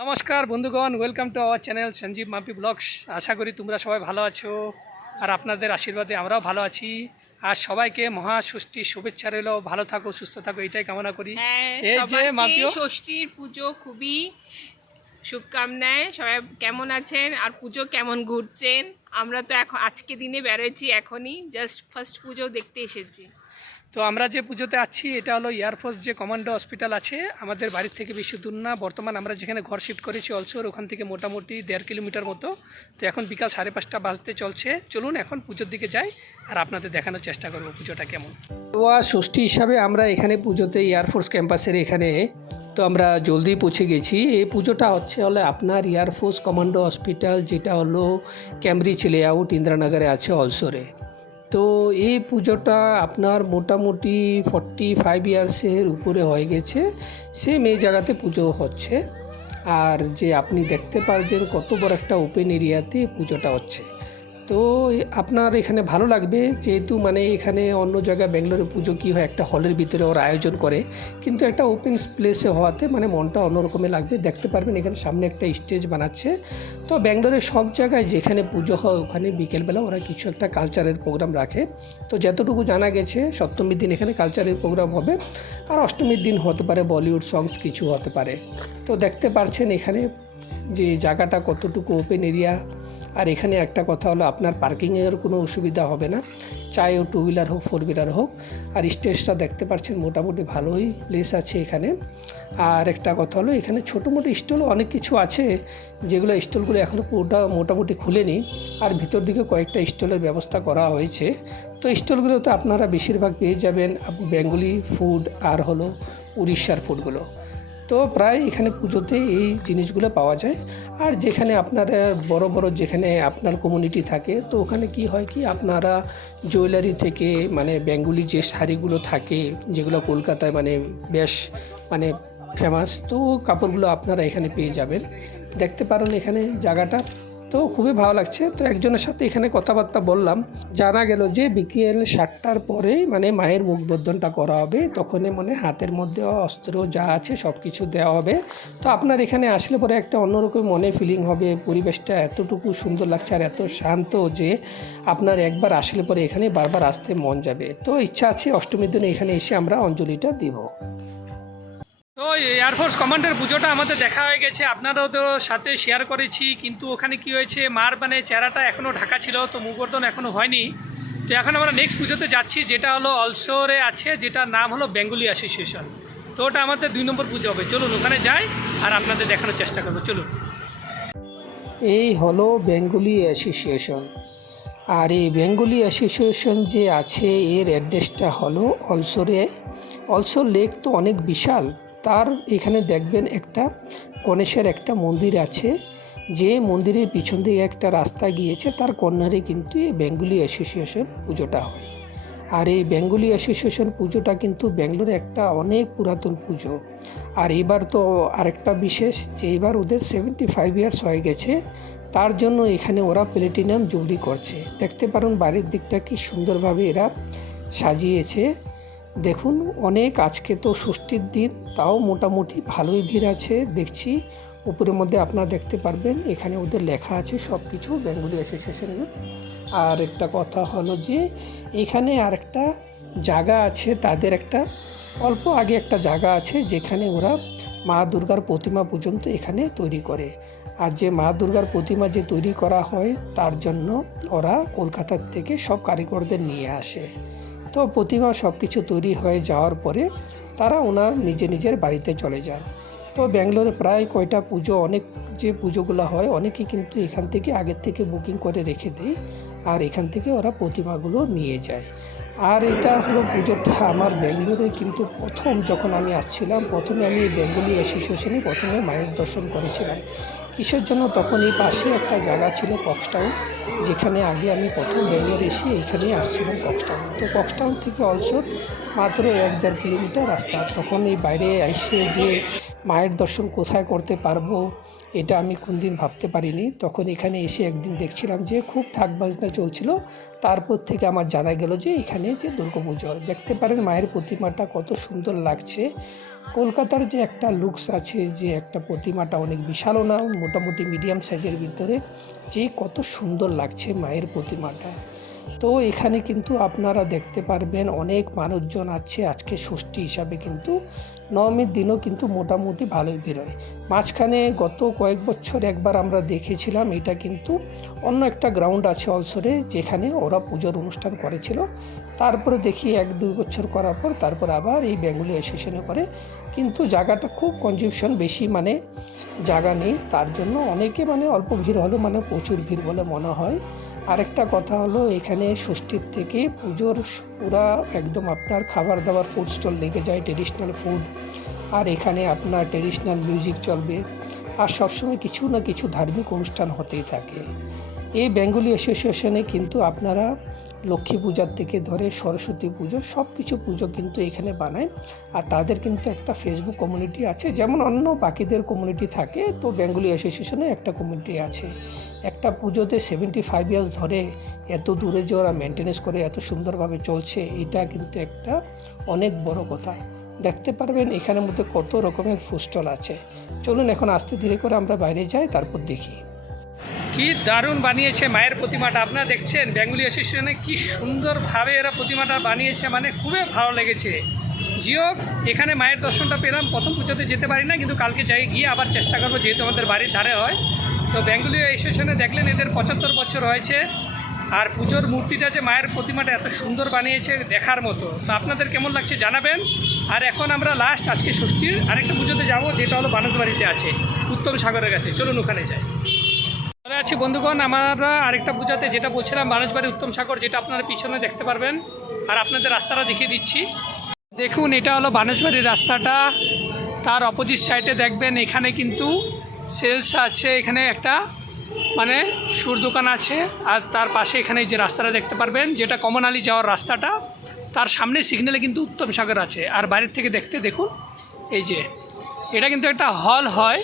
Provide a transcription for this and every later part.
নমস্কার বন্ধুগণ, welcome to our channel Sanjib Mampi blogs. আশা করি তোমরা সবাই ভালো আছো আর আপনাদের আশীর্বাদে আমরাও ভালো আছি। আর সবাইকে মহাষষ্ঠীর শুভেচ্ছা রইল। ভালো থাকো, সুস্থ থাকো, এটাই কামনা করি। এই যে মাম্পিও ষষ্ঠীর পুজো খুবই শুভকামনায়। সবাই কেমন আছেন আর পুজো কেমন ঘুরছেন? আমরা তো এখন আজকে দিনে বেরোয়েছি, এখনই জাস্ট ফার্স্ট পুজো দেখতে এসেছি। তো আমরা যে পুজোতে আছি এটা হলো এয়ারফোর্স যে কমান্ডো হসপিটাল আছে আমাদের বাড়ির থেকে বেশি দূর না। বর্তমান আমরা যেখানে ঘর শিফট করেছি অলসোর ওখান থেকে মোটামুটি 1.5 কিলোমিটার মতো। তো এখন বিকাল 5:30 বাজতে চলছে। চলুন এখন পুজোর দিকে যাই আর আপনাদের দেখানোর চেষ্টা করবো পুজোটা কেমন। তো ষষ্ঠী হিসাবে আমরা এখানে পুজোতে এয়ারফোর্স ক্যাম্পাসের এখানে তো আমরা জলদি পৌঁছে গেছি। এই পুজোটা হলো আপনার এয়ারফোর্স কমান্ডো হসপিটাল, যেটা হলো ক্যামব্রিজ লেআউট ইন্দিরানগরে আছে অলসোরে। তো এই পুজোটা আপনার মোটামুটি 45 ইয়ার্সের উপরে হয়ে গেছে। সেম এই জায়গাতে পুজো হচ্ছে। আর যে আপনি দেখতে পারছেন কত বড় একটা ওপেন এরিয়াতে পুজোটা হচ্ছে। তো আপনার এখানে ভালো লাগবে, যেহেতু মানে এখানে অন্য জায়গায় ব্যাঙ্গালোরে পুজো কী হয়, একটা হলের ভিতরে ওরা আয়োজন করে, কিন্তু একটা ওপেন প্লেসে হওয়াতে মানে মনটা অন্যরকমের লাগবে। দেখতে পারবেন এখানে সামনে একটা স্টেজ বানাচ্ছে। তো ব্যাঙ্গালোরের সব জায়গায় যেখানে পুজো হয় ওখানে বিকেলবেলা ওরা কিছু একটা কালচারের প্রোগ্রাম রাখে। তো যতটুকু জানা গেছে সপ্তমীর দিন এখানে কালচারের প্রোগ্রাম হবে, আর অষ্টমীর দিন হতে পারে বলিউড সংস কিছু হতে পারে। তো দেখতে পাচ্ছেন এখানে যে জায়গাটা কতটুকু ওপেন এরিয়া। আর এখানে একটা কথা হলো আপনার পার্কিংয়ের কোনো অসুবিধা হবে না, চাই ও 2 হুইলার হোক 4 হুইলার হোক। আর স্টেজটা দেখতে পাচ্ছেন মোটামুটি ভালোই প্লেস আছে এখানে। আর একটা কথা হলো এখানে ছোটো মোটো স্টল অনেক কিছু আছে, যেগুলো স্টলগুলো এখনও পুরোটা মোটামুটি খুলেনি। আর ভিতর দিকে কয়েকটা স্টলের ব্যবস্থা করা হয়েছে। তো স্টলগুলোতে আপনারা বেশিরভাগ পেয়ে যাবেন বেঙ্গলি ফুড আর হলো উড়িষ্যার ফুডগুলো। তো প্রায় এখানে পুজোতে এই জিনিসগুলো পাওয়া যায়। আর যেখানে আপনারা বড় বড় যেখানে আপনার কমিউনিটি থাকে, তো ওখানে কি হয় কি আপনারা জুয়েলারি থেকে মানে বেঙ্গলি যে শাড়িগুলো থাকে যেগুলো কলকাতায় মানে বেশ মানে ফেমাস, তো কাপড়গুলো আপনারা এখানে পেয়ে যাবেন। দেখতে পারেন এখানে জায়গাটা তো খুবই ভালো লাগছে। তো একজনের সাথে এখানে কথাবার্তা বললাম, জানা গেল যে বিকেল 7টার পরে মানে মায়ের মুখ বোধনটা করা হবে। তখনই মানে হাতের মধ্যে অস্ত্র যা আছে সব কিছু দেওয়া হবে। তো আপনার এখানে আসলে পরে একটা অন্যরকম মনে ফিলিং হবে। পরিবেশটা এতটুকু সুন্দর লাগছে আর এত শান্ত যে আপনার একবার আসলে পরে এখানে বারবার আসতে মন যাবে। তো ইচ্ছা আছে অষ্টমীর দিনে এখানে এসে আমরা অঞ্জলিটা দিব। তো এয়ারফোর্স কমান্ডের পুজোটা আমাদের দেখা হয়ে গেছে, আপনারাও তো সাথে শেয়ার করেছি। কিন্তু ওখানে কি হয়েছে, মার মানে চেহারাটা এখনও ঢাকা ছিল, তো মুখবর্ধন এখনও হয়নি। তো এখন আমরা নেক্সট পুজোতে যাচ্ছি, যেটা হলো অলসোরে আছে, যেটার নাম হলো বেঙ্গলি অ্যাসোসিয়েশন। তো ওটা আমাদের 2 নম্বর পুজো হবে। চলুন ওখানে যাই আর আপনাদের দেখানোর চেষ্টা করবো। চলুন। এই হলো বেঙ্গলি অ্যাসোসিয়েশন। আর এই বেঙ্গলি অ্যাসোসিয়েশন যে আছে এর অ্যাড্রেসটা হলো অলসোরে। অলসোর লেক তো অনেক বিশাল। তার এখানে দেখবেন একটা গণেশের একটা মন্দির আছে, যে মন্দিরের পিছন দিকে একটা রাস্তা গিয়েছে, তার কর্নারে কিন্তু এই বেঙ্গলি অ্যাসোসিয়েশন পুজোটা হয়। আর এই বেঙ্গলি অ্যাসোসিয়েশন পুজোটা কিন্তু ব্যাঙ্গালোরে একটা অনেক পুরাতন পুজো। আর এবার তো আরেকটা বিশেষ, যে এবার ওদের 75 ইয়ার্স হয়ে গেছে, তার জন্য এখানে ওরা প্ল্যাটিনাম জুবলি করছে। দেখতে পারেন বাইরের দিকটা কি সুন্দরভাবে এরা সাজিয়েছে। দেখুন অনেক, আজকে তো ষষ্ঠীর দিন, তাও মোটামুটি ভালোই ভিড় আছে দেখছি। উপরের মধ্যে আপনারা দেখতে পারবেন এখানে ওদের লেখা আছে সব কিছু বেঙ্গলি অ্যাসোসিয়েশনের। আর একটা কথা হলো যে এখানে আরেকটা জায়গা আছে, তাদের একটা অল্প আগে একটা জায়গা আছে যেখানে ওরা মা দুর্গার প্রতিমা পর্যন্ত এখানে তৈরি করে। আর যে মা দুর্গার প্রতিমা যে তৈরি করা হয় তার জন্য ওরা কলকাতার থেকে সব কারিগরদের নিয়ে আসে। তো প্রতিমা সব কিছু তৈরি হয়ে যাওয়ার পরে তারা ওনার নিজের বাড়িতে চলে যান। তো ব্যাঙ্গালোরে প্রায় কয়টা পুজো, অনেক যে পুজোগুলো হয় অনেকেই কিন্তু এখান থেকে আগের থেকে বুকিং করে রেখে দেয়, আর এখান থেকে ওরা প্রতিমাগুলো নিয়ে যায়। আর এটা হলো পুজোটা আমার ব্যাঙ্গালোরে কিন্তু প্রথম যখন আমি আসছিলাম, প্রথমে আমি বেঙ্গলি অ্যাসোসিয়েশনে প্রথমে মায়ের দর্শন করেছিলাম। কিসের জন্য, তখন এই পাশে একটা জায়গা ছিল কক্সটাউন, যেখানে আগে আমি প্রথম ব্যাঙ্গালোর এসে এইখানেই আসছিলাম কক্সটাউন। তো কক্সটাউন থেকে অলসো মাত্র 1-1.5 কিলোমিটার রাস্তা। তখন এই বাইরে এসে যে মায়ের দর্শন কোথায় করতে পারবো এটা আমি কোনদিন ভাবতে পারিনি। তখন এখানে এসে একদিন দেখছিলাম যে খুব ঢাক বাজনা চলছিল, তারপর থেকে আমার জানা গেল যে এখানে যে দুর্গাপুজো হয়। দেখতে পারেন মায়ের প্রতিমাটা কত সুন্দর লাগছে। কলকাতার যে একটা লুকস আছে, যে একটা প্রতিমাটা অনেক বিশালও না, মোটামুটি মিডিয়াম সাইজের ভিতরে, যে কত সুন্দর লাগছে মায়ের প্রতিমাটা। তো এখানে কিন্তু আপনারা দেখতে পারবেন অনেক মানুষজন আছে। আজকে ষষ্ঠী হিসাবে কিন্তু নবমীর দিনও কিন্তু মোটামুটি ভালোই ভিড় হয়। মাঝখানে গত কয়েক বছর একবার আমরা দেখেছিলাম, এটা কিন্তু অন্য একটা গ্রাউন্ড আছে অলসরে, যেখানে ওরা পুজোর অনুষ্ঠান করেছিল। তারপরে দেখি 1-2 বছর করার পর তারপর আবার এই বেঙ্গলি অ্যাসোসিয়েশনে করে, কিন্তু জায়গাটা খুব কনজিউশন বেশি, মানে জায়গা নেই, তার জন্য অনেকে মানে অল্প ভিড় হলো মানে প্রচুর ভিড় বলে মনে হয়। আরেকটা কথা হলো, এখানে ষষ্ঠীর থেকে পুজোর পুরা একদম আপনার খাবার দাবার ফুড স্টল লেগে যায়, ট্রেডিশনাল ফুড। আর এখানে আপনার ট্রেডিশনাল মিউজিক চলবে, আর সবসময় কিছু না কিছু ধার্মিক অনুষ্ঠান হতেই থাকে। এই বেঙ্গলি অ্যাসোসিয়েশনে কিন্তু আপনারা লক্ষ্মী পূজার থেকে ধরে সরস্বতী পুজো সব কিছু পুজো কিন্তু এখানে বানায়। আর তাদের কিন্তু একটা ফেসবুক কমিউনিটি আছে, যেমন অন্য বাকিদের কমিউনিটি থাকে, তো বেঙ্গলি অ্যাসোসিয়েশনে একটা কমিউনিটি আছে। একটা পুজোতে 75 ইয়ার্স ধরে এত দূরে যে ওরা মেনটেনেন্স করে এত সুন্দরভাবে চলছে, এটা কিন্তু একটা অনেক বড় কথা। দেখতে পারবেন এখানের মধ্যে কত রকমের ফুড স্টল আছে। চলুন এখন আস্তে ধীরে করে আমরা বাইরে যাই, তারপর দেখি। কি দারুণ বানিয়েছে মায়ের প্রতিমাটা, আপনারা দেখছেন বেঙ্গলি অ্যাসোসিয়েশনে কি সুন্দরভাবে এরা প্রতিমাটা বানিয়েছে, মানে খুবই ভালো লেগেছে। জিও এখানে মায়ের দর্শনটা পেলাম, প্রথম পুজোতে যেতে পারি না, কিন্তু কালকে যাই গিয়ে আবার চেষ্টা করবো, যেহেতু আমাদের বাড়ির ধারে হয়। তো বেঙ্গলি অ্যাসোসিয়েশনে দেখলেন এদের 75 বছর হয়েছে, আর পুজোর মূর্তিটা যে মায়ের প্রতিমাটা এত সুন্দর বানিয়েছে দেখার মতো। তো আপনাদের কেমন লাগছে জানাবেন। আর এখন আমরা লাস্ট আজকে ষষ্ঠীর আরেকটা পুজোতে যাব, যেটা হলো বানসবাড়িতে আছে, উত্তম সাগরের কাছে। চলুন ওখানে যাই। চলে আছি বন্ধুগণ, আমরা আরেকটা পূজাতে, যেটা বলছিলাম বানসবাড়ি উত্তম সাগর, যেটা আপনারা পিছনে দেখতে পারবেন। আর আপনাদের রাস্তাটা দেখিয়ে দিচ্ছি। দেখুন এটা হলো বানসবাড়ির রাস্তাটা, তার অপোজিট সাইডে দেখবেন এখানে কিন্তু সেলস আছে, এখানে একটা মানে সুর দোকান আছে। আর তার পাশে এখানে যে রাস্তাটা দেখতে পারবেন, যেটা কমন আলি যাওয়ার রাস্তাটা, তার সামনে সিগন্যালে কিন্তু উত্তম সাগর আছে। আর বাইরের থেকে দেখতে দেখুন, এই যে এটা কিন্তু একটা হল হয়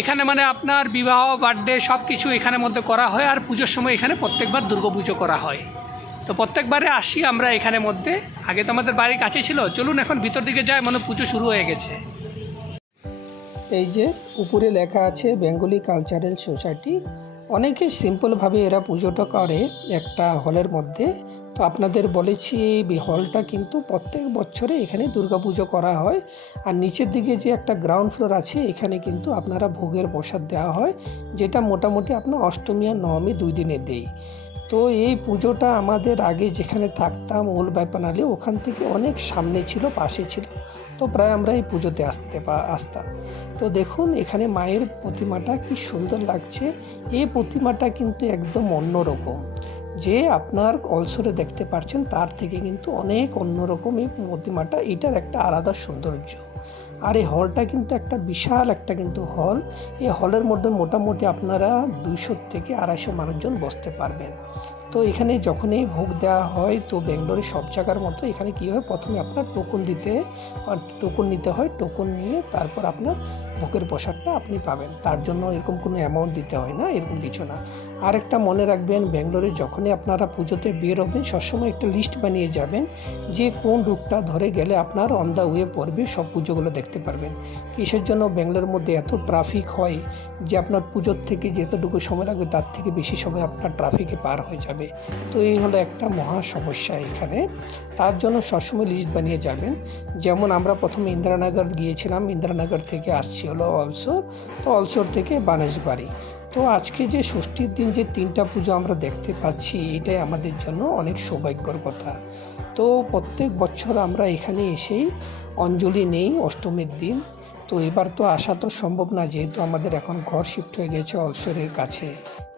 এখানে, মানে আপনার বিবাহ বার্থডে সব কিছু এখানের মধ্যে করা হয়। আর পুজোর সময় এখানে প্রত্যেকবার দুর্গাপুজো করা হয়। তো প্রত্যেকবারে আসি আমরা এখানের মধ্যে। আগে তো আমাদের বাড়ির কাছে ছিল। চলুন এখন ভিতর দিকে যাই, মানে পুজো শুরু হয়ে গেছে। এই যে উপরে লেখা আছে বেঙ্গলি কালচারাল সোসাইটি। অনেকে সিম্পলভাবে এরা পুজোটা করে একটা হলের মধ্যে। তো আপনাদের বলেছি এই হলটা কিন্তু প্রত্যেক বছরে এখানে দুর্গাপুজো করা হয়। আর নিচের দিকে যে একটা গ্রাউন্ড ফ্লোর আছে, এখানে কিন্তু আপনারা ভোগের প্রসাদ দেওয়া হয়, যেটা মোটামুটি আপনার অষ্টমী আর নবমী 2 দিনে দেয়। তো এই পুজোটা আমাদের আগে যেখানে থাকতাম ওল্ড বাইপানালি, ওখান থেকে অনেক সামনে ছিল, পাশে ছিল। তো প্রায় আমরা এই পুজোতে আসতাম। তো দেখুন এখানে মায়ের প্রতিমাটা কি সুন্দর লাগছে। এই প্রতিমাটা কিন্তু একদম অন্যরকম, যে আপনার অলসরে দেখতে পাচ্ছেন তার থেকে কিন্তু অনেক অন্যরকম এই প্রতিমাটা। এটার একটা আলাদা সৌন্দর্য। আর এই হলটা কিন্তু একটা বিশাল একটা কিন্তু হল। এই হলের মধ্যে মোটামুটি আপনারা 200 থেকে 250 মানুষজন বসতে পারবেন। তো এখানে যখনই ভোগ দেওয়া হয়, তো বেঙ্গলোরের সব জায়গার মতো এখানে কী হয়, প্রথমে আপনার টোকন নিতে হয়। টোকন নিয়ে তারপর আপনার ভোগের প্রসাদটা আপনি পাবেন। তার জন্য এরকম কোনো অ্যামাউন্ট দিতে হয় না, এরকম কিছু না। আরেকটা মনে রাখবেন, বেঙ্গলোরে যখনই আপনারা পুজোতে বের হবেন সবসময় একটা লিস্ট বানিয়ে যাবেন, যে কোন রুটটা ধরে গেলে আপনার অন দ্য ওয়ে পড়বে, সব পুজোগুলো দেখতে পারবেন। কিসের জন্য বেঙ্গলোরের মধ্যে এত ট্রাফিক হয় যে আপনার পুজোর থেকে যেতটুকু সময় লাগবে তার থেকে বেশি সময় আপনার ট্রাফিকে পার হয়ে যাবে। তো এই হলো একটা মহা সমস্যা এখানে। তার জন্য সবসময় লিস্ট বানিয়ে যাবেন। যেমন আমরা প্রথমে ইন্দিরানগর গিয়েছিলাম, ইন্দিরানগর থেকে আসছি হলো অলসোর, তো অলসোর থেকে বানসবাড়ি। তো আজকে যে ষষ্ঠীর দিন যে 3টা পুজো আমরা দেখতে পাচ্ছি, এটাই আমাদের জন্য অনেক সৌভাগ্যর কথা। তো প্রত্যেক বছর আমরা এখানে এসেই অঞ্জলি নেই অষ্টমীর দিন। তো এবার তো আসা তো সম্ভব না, যেহেতু আমাদের এখন ঘর শিফট হয়ে গেছে অলসরের কাছে,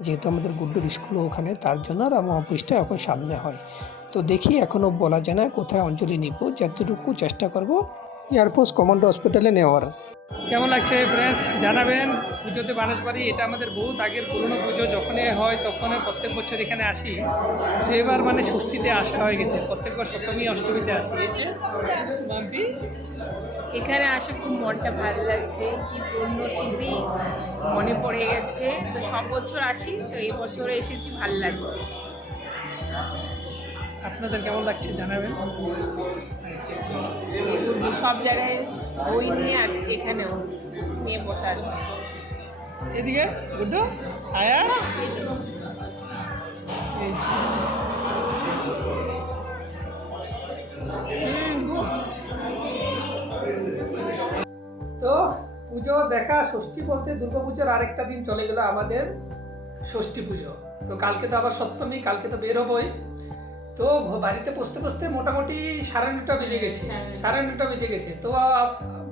যেহেতু আমাদের গুড্ডুর স্কুলও ওখানে, তার জন্য আর আমার অফিসটা এখন সামনে হয়। তো দেখি, এখনও বলা যায় না কোথায় অঞ্জলি নিব, যতটুকু চেষ্টা করব এয়ারফোর্স কমান্ডো হসপিটালে নেওয়ার। কেমন লাগছে ফ্রেন্ডস জানাবেন। পুজোতে বানাসবাড়ি এটা আমাদের বহুত আগের পুরনো পুজো, যখনই হয় তখন প্রত্যেক বছর এখানে আসি। তো এবার মানে ষষ্ঠীতে আসা হয়ে গেছে, প্রত্যেকবার সপ্তমী অষ্টমীতে আসি। এই যে মাম্পি, এখানে আসে খুব মনটা ভালো লাগছে, কি পুরনো স্মৃতি মনে পড়ে গেছে। তো সব বছর আসি, তো এই বছর এসেছি, ভালো লাগছে। আপনাদের কেমন লাগছে জানাবেন। সব জায়গায় বই নিয়ে আজকে এখানেও নিয়ে বসে আছে। এদিকে গুড্ডু আয়া, এই যে। তো পুজো দেখা, ষষ্ঠী বলতে দুর্গাপুজোর আরেকটা দিন চলে গেল আমাদের ষষ্ঠী পুজো। তো কালকে তো আবার সপ্তমী, কালকে তো বের হবই। তো বাড়িতে বসতে বসতে মোটামুটি 9:30 বেজে গেছে, 9:30 বেজে গেছে। তো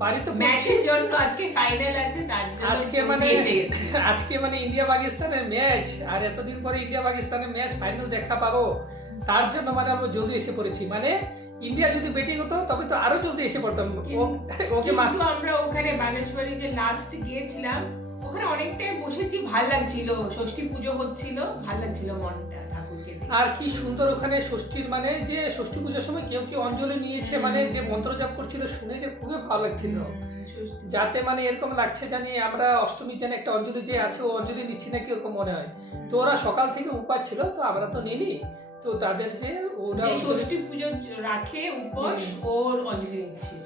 বাড়িতে ম্যাচের জন্য আজকে ফাইনাল আছে, তার জন্য আজকে মানে ইন্ডিয়া পাকিস্তানের ম্যাচ, আর এতদিন পরে ইন্ডিয়া পাকিস্তানের ম্যাচ ফাইনাল দেখা পাবো, তার জন্য মানে আমরা জলদি এসে পড়েছি। মানে ইন্ডিয়া যদি ব্যাটিং হতো তবে তো আরো জলদি এসে পড়তাম। ওকে আমরা ওখানে বানেশ্বরী যে লাস্ট গিয়েছিলাম, ওখানে অনেকটাই বসেছি, ভাল লাগছিল। ষষ্ঠী পুজো হচ্ছিল, ভাল লাগছিল মনটা ঠাকুরকে দেখে। আর কি সুন্দর ওখানে ষষ্ঠীর মানে যে ষষ্ঠী পুজোর সময় কেউ কেউ অঞ্জলি নিয়েছে, মানে যে মন্ত্র জপ করছিল শুনে যে খুবই ভালো লাগছিল। যাতে মানে এরকম লাগছে জানি আমরা অষ্টমীর জন্য একটা অঞ্জলি যে আছে ও অঞ্জলি নিচ্ছি নাকি ওরকম মনে হয়। তো ওরা সকাল থেকে উপাস ছিল, তো আমরা তো নিইনি। তো তাদের যে ওরা ষষ্ঠী পুজো রাখে উপোস, ওর অঞ্জলি নিচ্ছি।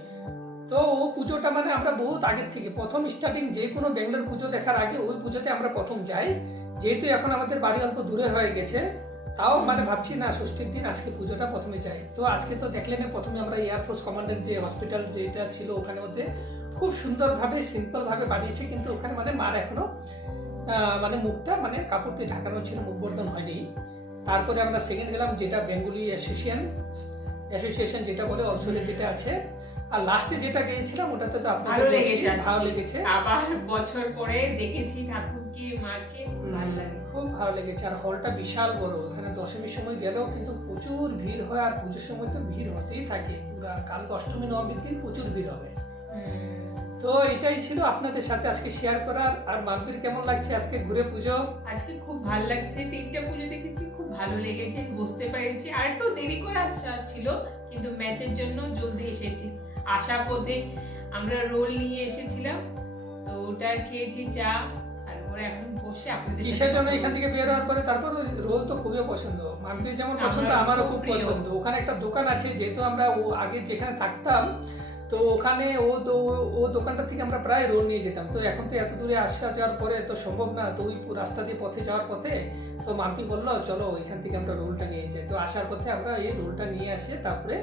তো ও পুজোটা মানে আমরা বহুত আগের থেকে প্রথম স্টার্টিং, যে কোনো ব্যাঙ্গালোর পুজো দেখার আগে ওই পুজোতে আমরা প্রথম যাই। যেহেতু এখন আমাদের বাড়ি অল্প দূরে হয়ে গেছে, তাও মানে ভাবছি না ষষ্ঠীর দিন আজকে পুজোটা প্রথমে যাই। তো আজকে তো দেখলেন প্রথমে আমরা এয়ারফোর্স কমান্ডের যে হসপিটাল যেটা ছিল ওখানে মধ্যে খুব সুন্দরভাবে সিম্পলভাবে বানিয়েছে, কিন্তু ওখানে মানে মার এখনো মানে মুখটা মানে কাপড় দিয়ে ঢাকানো ছিল, মুখ বর্ধন হয়নি। তারপরে আমরা সেকেন্ড গেলাম যেটা বেঙ্গলি অ্যাসোসিয়েশন যেটা বলে অলসরে যেটা আছে। আর লাস্টে যেটা গিয়েছিলাম ওটাতে তো আপনাদের ভালো লেগেছে। আবার বছর পরে দেখেছি ঠাকুরকে, মাকে, ভালো লাগে, খুব ভালো লেগেছে। আর হলটা বিশাল বড়, ওখানে দশমীর সময় গেলেও কিন্তু প্রচুর ভিড় হয়, আর পুজোর সময় তো ভিড় হতেই থাকে। পুরা কাল অষ্টমী নবমীর দিন প্রচুর ভিড় হবে। তো এটাই ছিল আপনাদের সাথে আজকে শেয়ার করার। আর মাম্পির কেমন লাগছে আজকে ঘুরে পুজো? আজকে খুব ভালো লাগছে, 3টা পুজো দেখেছি, খুব ভালো লেগেছে, বুঝতে পেরেছি। আর একটু দেরি করে আসা ছিল, কিন্তু ম্যাচের জন্য জলদি এসেছি। আসার পথে আমরা রোল নিয়ে এসেছিলাম, তো ওটা খেয়েছি, চা। তারপরে এখন বসে আপনাদের কিসের জন্য এখান থেকে বের হওয়ার পরে তারপর রোল তো খুবই পছন্দ, মাম্পির যেমন পছন্দ আমারও খুব পছন্দ। ওখানে একটা দোকান আছে, যেহেতু আমরা ও আগে যেখানে থাকতাম তো ওখানে ও দোকানটা থেকে আমরা প্রায় রোল নিয়ে যেতাম। তো এখন তো এত দূরে আসা যাওয়ার পরে তো সম্ভব না, তো ওই রাস্তা দিয়ে পথে যাওয়ার পথে তো মাম্পি বললো চলো ওইখান থেকে আমরা রোলটা নিয়ে যাই। তো আসার পথে আমরা এই রোলটা নিয়ে আসে, তারপরে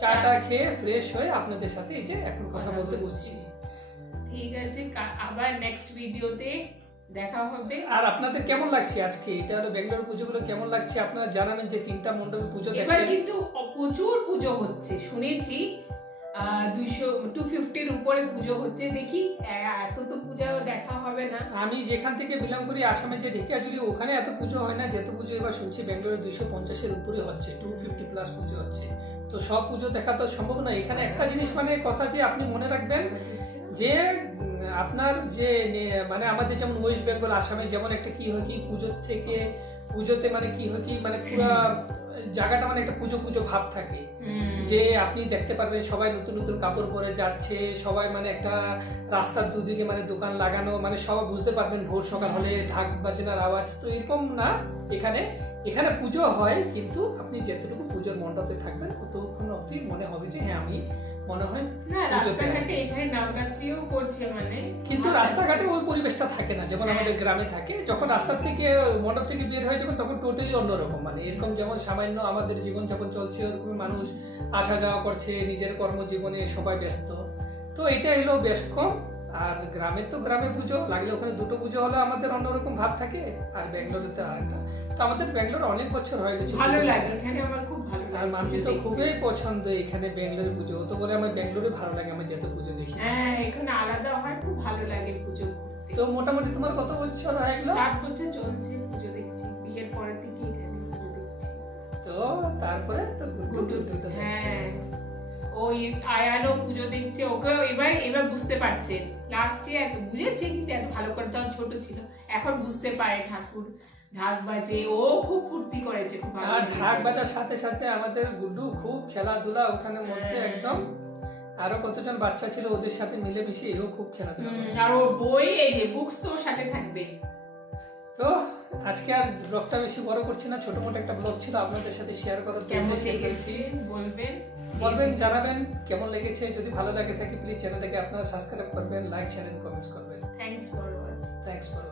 চাটা খেয়ে ফ্রেশ হয়ে আপনাদের সাথে এই যে এখন কথা বলতে বসছি। ঠিক আছে, আবার নেক্সট ভিডিওতে দেখা হবে। আর আপনাদের কেমন লাগছে আজকে, এটা হলো বেঙ্গালুরু পুজোগুলো কেমন লাগছে আপনারা জানাবেন। যে 3টা মণ্ডপে পুজো এবার কিন্তু প্রচুর পুজো হচ্ছে শুনেছি, 250-র উপরে পুজো হচ্ছে। দেখি, এত তো পূজা দেখা হবে না। আমি যেখান থেকে বিলং করি আসামে যে ঢেকিয়াজুড়ি, ওখানে এত পুজো হয় না যেত পুজো এবার শুনছি বেঙ্গালুরু 250-এর উপরে হচ্ছে, 250+ পুজো হচ্ছে। তো সব পুজো দেখা তো সম্ভব না। এখানে একটা জিনিস মানে কথা যে আপনি মনে রাখবেন যে আপনার যে মানে আমাদের যেমন ওয়েস্ট বেঙ্গল আসামে যেমন একটা কি হয় কি পুজোতে মানে কি হয় কি মানে পুরো জায়গাটা মানে একটা পুজো পুজো ভাব থাকে। যে আপনি দেখতে পারবেন সবাই নতুন নতুন কাপড় পরে যাচ্ছে, সবাই মানে একটা রাস্তার দুদিকে মানে দোকান লাগানো, মানে সবাই বুঝতে পারবেন ভোর সকাল হলে ঢাক বাজনার আওয়াজ। তো এরকম না, এখানে পুজো হয়, কিন্তু আপনি যতটুকু পুজোর মণ্ডপে থাকবেন ততক্ষণ অবধি মনে হবে যে হ্যাঁ আমি মনে হয় রাস্তাঘাটে এখানে নবরাত্রিও করছে, মানে কিন্তু রাস্তাঘাটে ওই পরিবেশটা থাকে না যেমন আমাদের গ্রামে থাকে। যখন রাস্তা থেকে মণ্ডপ থেকে বের হয়ে যখন তখন টোটালি অন্যরকম, মানে এরকম যেমন সামান্য আমাদের জীবনযাপন চলছে ওরকম মানুষ আসা যাওয়া করছে, নিজের কর্মজীবনে সবাই ব্যস্ত। তো এটা হলো বেশ কম। আর গ্রামে তো গ্রামে পুজো লাগলে ওখানে 2টো পুজো হলে আমাদের অন্যরকম ভাব থাকে, আর ব্যাঙ্গালোরেতে আরেকটা। তো আমাদের ব্যাঙ্গালোর অনেক বছর হয়ে গেছে, ভালো লাগে এখানে, আমার খুব ভালো লাগে। আর মাম্পি তো খুবই পছন্দ এখানে ব্যাঙ্গালোরের পুজো, তো বলে আমার ব্যাঙ্গালোরে ভালো লাগে, আমার যেত পুজো দেখি। হ্যাঁ, এখানে আলাদা হয়, খুব ভালো লাগে পুজো। তো মোটামুটি তোমার কত বছর হয়ে গেল? 7 বছর চলছে পুজো দেখছি, বিয়ের পরের থেকে এখানে পুজো দেখছি। তো তারপরে তো গুড তো হ্যাঁ, ওই আয়ানও পুজো দেখছে, ওকে এবার বুঝতে পারছে। লাস্টে এত বুঝেছে কিন্তু এত ভালো করে তখন ছোট ছিল, এখন বুঝতে পারে ঠাকুর ঢাক বাজে, ও খুব ফুর্তি করেছে, খুব ভালো আর লেগেছে। ঢাক বাজার সাথে সাথে আমাদের গুড্ডু খুব খেলাধুলা ওখানে মধ্যে হ্যাঁ। একদম, আরো কতজন বাচ্চা ছিল ওদের সাথে মিলেমিশে এও খুব খেলাধুলা করেছে। আর ওর বই এই যে বুকস তো ওর সাথে থাকবে। তো আজকে আর ব্লগটা বেশি বড় করছি না, ছোট মোটো একটা ব্লগ ছিল আপনাদের সাথে শেয়ার করার কেমন জন্য শেয়ার লেগেছে করেছি। বলবেন, জানাবেন কেমন লেগেছে। যদি ভালো লাগে থাকে প্লিজ চ্যানেলটাকে আপনারা সাবস্ক্রাইব করবেন, লাইক শেয়ার এন্ড কমেন্টস করবেন। Thanks for watching. Thanks for